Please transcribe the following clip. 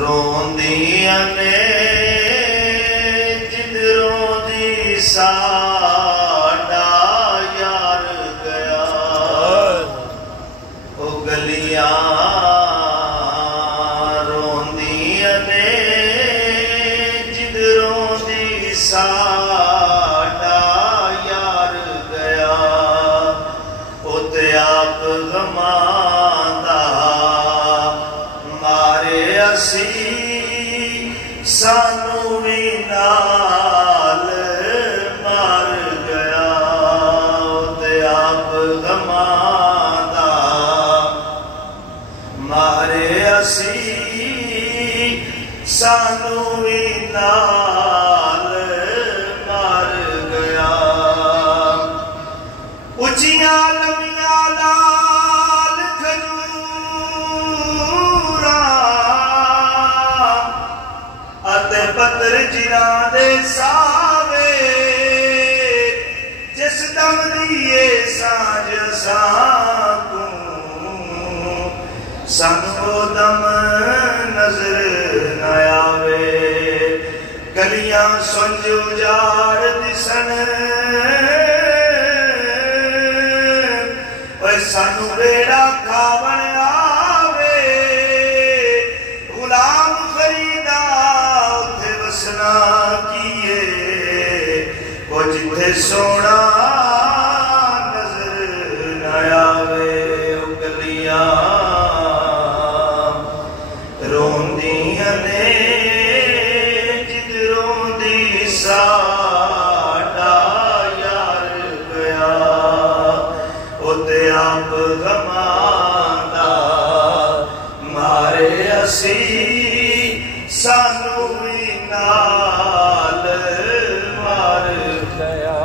रोंदियां ने जिधरों दी साडा यार गया, ओ गलियां रोंदियां ने जिधरों दी साडा यार गया, ओ ते आप गमांदा मारे असी सानू भी नाल मार गया, ते आप गमांदा मारे असी सानू भी नाल मार गया। उचिया लमिया लाल खजूरा अते पत्थर जिरा दे सावे, जिस दम दिए सांझ साकू सानू दम नजर न आवे। गलियां सुंज उजाड़ दिसन सानू बेड़ा खावन आवे, गुलाम फरीदा उथे वसना किए, वो जिथे सोना नजर न आवे। गलियां रोंदियां ने जिधरों दी साडा यार गया, ओते आप गमांदा मारे असी सानू भी नाल मार गया।